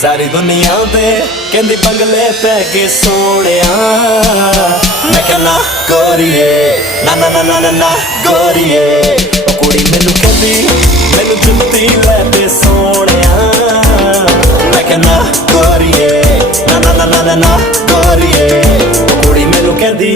सारी दुनिया ते कहंदी बंगले पै के सोहणिया मैं कहना गोरीए ना ना ना ना ना ना गोरीए ओ कुड़ी मैनू कहंदी मैनू जुल्लदी लै ते सोहणिया मैं कहना गोरीए ना ना ना ना ना ना गोरीए ओ कुड़ी मैनू कहंदी